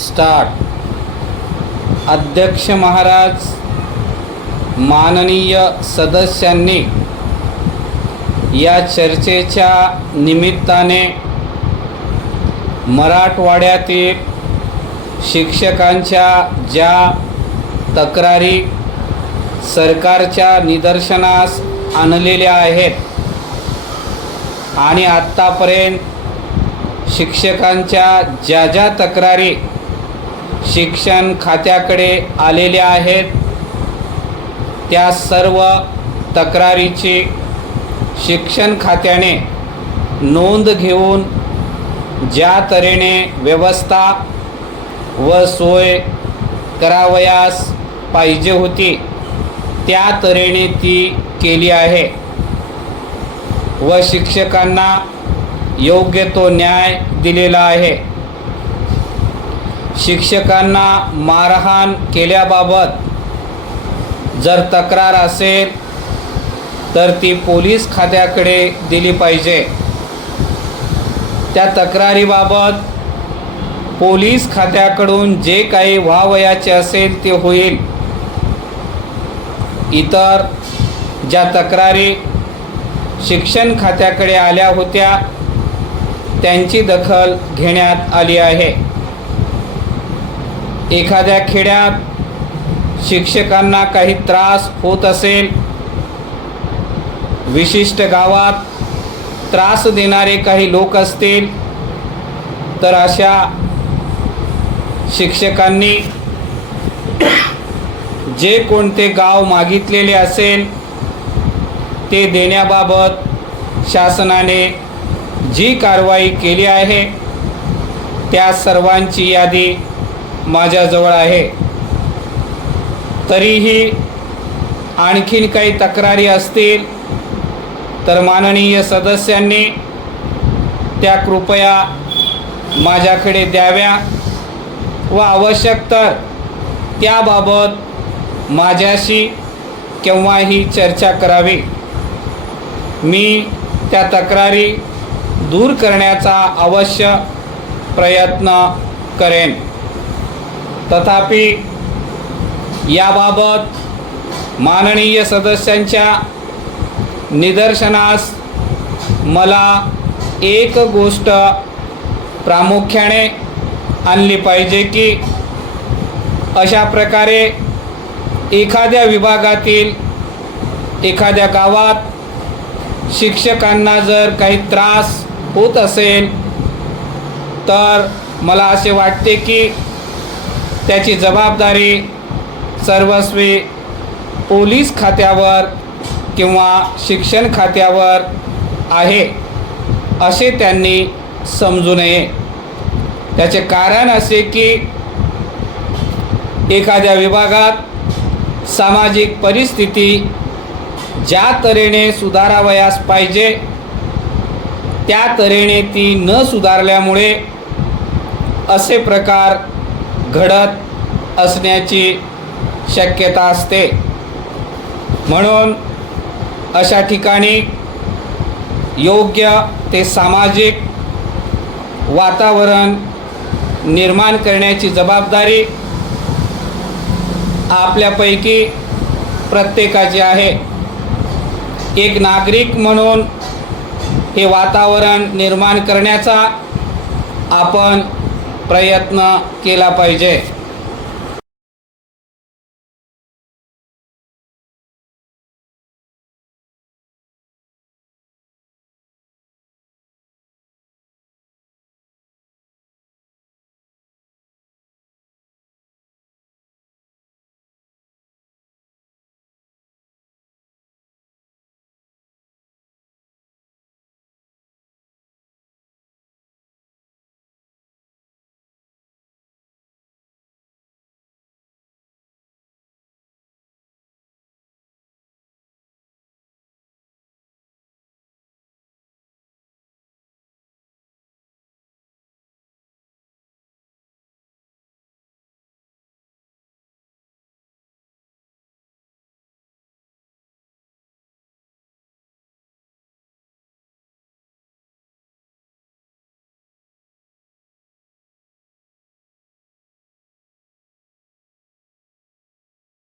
Start. अध्यक्ष महाराज, माननीय सदस्यांनी या चर्चेच्या निमित्ताने मराठवाड्यातील शिक्षकांच्या ज्या तक्रारी सरकारच्या निदर्शनास आणलेल्या आहेत आणि आत्तापर्यंत शिक्षकांच्या ज्या ज्या तक्रारी शिक्षण खात्याकडे आलेल्या आहेत त्या सर्व तक्रारीची शिक्षण खात्याने नोंद घेऊन ज्या तऱ्हेने व्यवस्था व सोय करावयास पाहिजे होती त्या तऱ्हेने ती केली आहे व शिक्षकांना योग्य तो न्याय दिलेला आहे. शिक्षकांना मारहाण केल्याबाबत जर तक्रार असेल तर ती पोलीस खात्याकडे दिली पाहिजे. त्या तक्रारीबाबत पोलीस खात्याकडून जे काही व्हावयाचे असेल ते होईल. इतर ज्या तक्रारी शिक्षण खात्याकडे आल्या होत्या त्यांची दखल घेण्यात आली आहे. एखाद्या खेड्यात शिक्षकांना काही त्रास होत असेल, विशिष्ट गावात त्रास देणारे काही लोक असतील तर अशा शिक्षकांनी जे कोणते गाव मागितलेले असेल ते देण्याबाबत शासनाने जी कारवाई केली आहे त्या सर्वांची यादी माझ्याजवळ आहे. तरीही आणखीन काही तक्रारी असतील तर माननीय सदस्यांनी त्या कृपया माझ्याकडे द्याव्या व आवश्यक तर त्याबाबत माझ्याशी केव्हाही चर्चा करावी. मी त्या तक्रारी दूर करण्याचा अवश्य प्रयत्न करेन. तथापि याबाबत माननीय सदस्यांच्या निदर्शनास मला एक गोष्ट प्रामुख्याने आणली पाहिजे की अशा प्रकारे एखाद्या विभागातील एखाद्या गावात शिक्षकांना जर काही त्रास होत असेल तर मला असे वाटते की त्याची जबाबदारी सर्वस्वी पोलीस खात्यावर किंवा शिक्षण खात्यावर आहे असे त्यांनी समजू नये. त्याचे कारण असे की एखाद्या विभागात सामाजिक परिस्थिती ज्या तऱ्हेने सुधारावयास पाहिजे त्या तऱ्हेने ती न सुधारल्यामुळे असे प्रकार घडत असण्याची शक्यता असते. म्हणून अशा ठिकाणी योग्य ते सामाजिक वातावरण निर्माण करण्याची जबाबदारी आपल्यापैकी प्रत्येकाची आहे. एक नागरिक म्हणून हे वातावरण निर्माण करण्याचा आपण प्रयत्न केला पाहिजे.